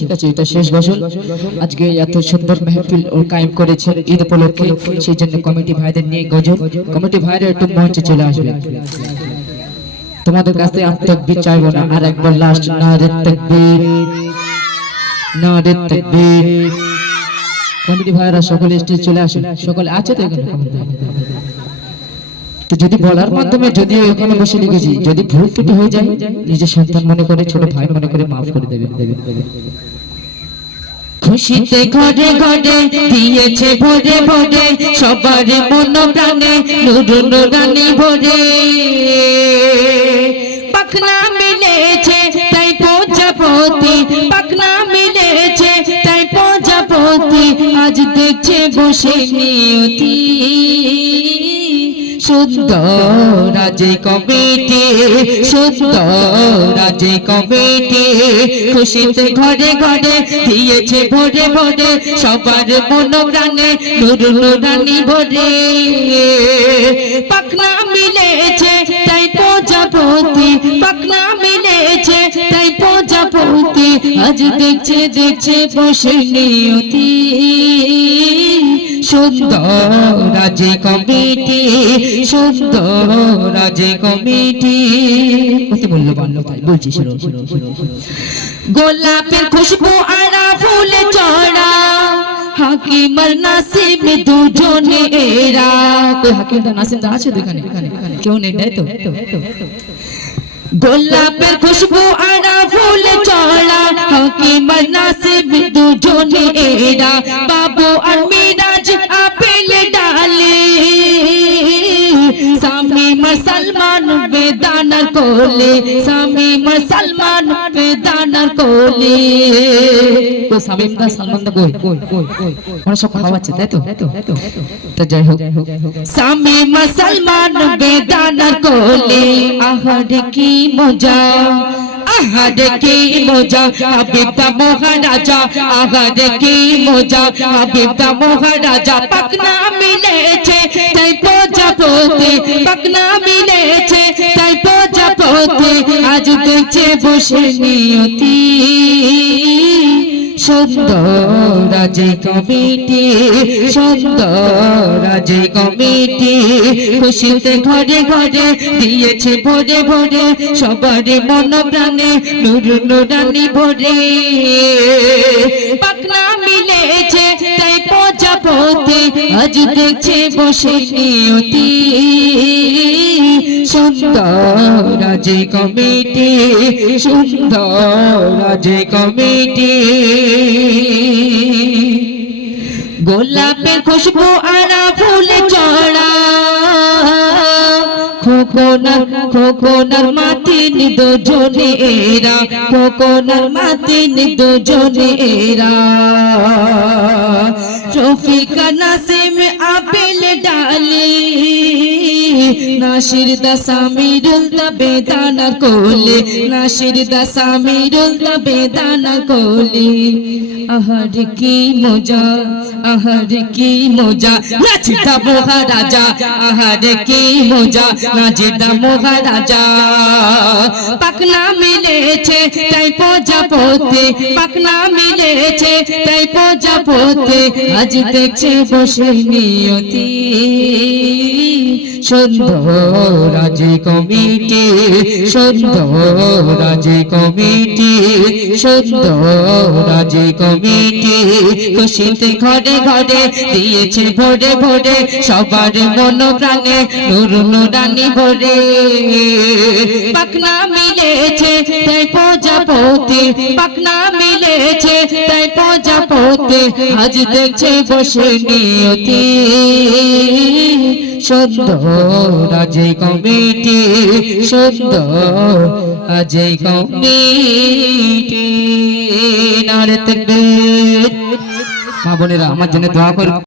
ঠিক আছে, এটা শেষ গজল। আজকে এত সুন্দর মেহফিল ও কায়েম করেছে ঈদ উপলক্ষে, সেই জন্য কমিটি ভাইদের নিয়ে গজল। কমিটি ভাইরা একটু মঞ্চে চলে আসবে। তোমাদের কাছে তাকবীর চাইবো না, আর একবার লাস্ট নারে তাকবীর, নারে তাকবীর। কমিটি ভাইরা সকলে স্টেজ চলে আসে, সকলে আছে তো এখানে কমিটি। তো যদি বলার মাধ্যমে, যদি ওখানে বসে লিখেছি, যদি ভুল ত্রুটি হয়ে যায়, নিজের সন্তান মনে করে, ছোট ভাই মনে করে মাফ করে দেবেন। খুশিতে ঘরে ঘরে দিয়েছে ভরে ভরে, সবার মন প্রাণে নূর নূরানি ভরে। পাখনা মিলেছে তাই প্রজাপতি, পাখনা মিলেছে তাই প্রজাপতি, আজ দেখছে বসে নিয়তি। সুন্দর রাজে কমিটি, সুন্দর রাজে কমিটি, খুশিতে ঘরে ঘরে দিয়েছে ভরে ভরে, সবার মন প্রাণে নূর নূরানি ভরে। পাখনা মিলেছে তাই প্রজাপতি, পাখনা মিলেছে তাই প্রজাপতি, আজ দেখছে দেখছে বসে নিয়তি। সুন্দর রাজে কমিটি, সুন্দর রাজে কমিটি। অতি মূল্যবান ভাই বলছি, গোলাপের খুশবু আরা ফুলে চড়া, হাকিমার নাসিব দুজনে এরা। কই হাকিম দা নাসিম দা আছে তো এখানে? কেউ নেই, তাই তো? গোলাপের খুশবু আরা ফুলে চড়া, হাকিমার নাসিব দুজনে এরা। বাবু আর মিরাজ আপেল ডালে, শামীম সালমান বেদানার কোলে, শামীম সালমান বেদানার কোলে। তো শামীম দা সালমান দা কই? ওরা সব খাওয়াচ্ছে, তাই তো? তো যাই হোক, শামীম সালমান বেদানার কোলে, আহারে কি মজা, আহারে কি মজা, হাবিব দা মহারাজা, আহারে কি মজা, হাবিব দা মহারাজা। পাখনা মিলেছে তাই প্রজাপতি, পাখনা মিলেছে তাই প্রজাপতি, আজ দেখছে বসে নিয়তি। সুন্দর রাজে কমিটি, সুন্দর রাজে কমিটি, খুশিতে ঘরে ঘরে দিয়েছে ভরে ভরে, সবার মন প্রাণে নূর নূরানি ভরে। পাখনা মিলেছে তাই প্রজাপতি, আজ দেখছে বসে নিয়তি। সুন্দর রাজে কমিটি, সুন্দর রাজে কমিটি। গোলাপের খুশবু আরা ফুলে চড়া, খোকনার মাতিন দুজনে এরা, খোকনার মাতিন দুজনে এরা। রফিকা নাসিম আপেল ডালে, নাসির দা সামিরুল দা বেদানা কোলে, নাসির দা সামিরুল দা বেদানা কোলে। আহারে কি মজা, আহারে কি মজা, নাচতা মহারাজা, আহারে কি মজা, নাচতা মহারাজা। পাখনা মিলেছে তাই প্রজাপতি, পাখনা মিলেছে তাই প্রজাপতি, আজ দেখছে বসে নিয়তি। সুন্দর রাজে কমিটি, সুন্দর রাজে কমিটি, সুন্দর রাজে কমিটি, খুশিতে ঘরে ঘরে দিয়েছে ভরে ভরে, সবার মন প্রাণে নূর নূরানি ভরে। পাখনা মিলেছে তাই প্রজাপতি, পাখনা মিলেছে তাই প্রজাপতি, আজ দেখছে বসে নিয়তি। সুন্দর রাজে কমিটি, সুন্দর রাজে কমিটি। নারে তাকবীর। মা বোনেরা আমার জন্য দোয়া করুন।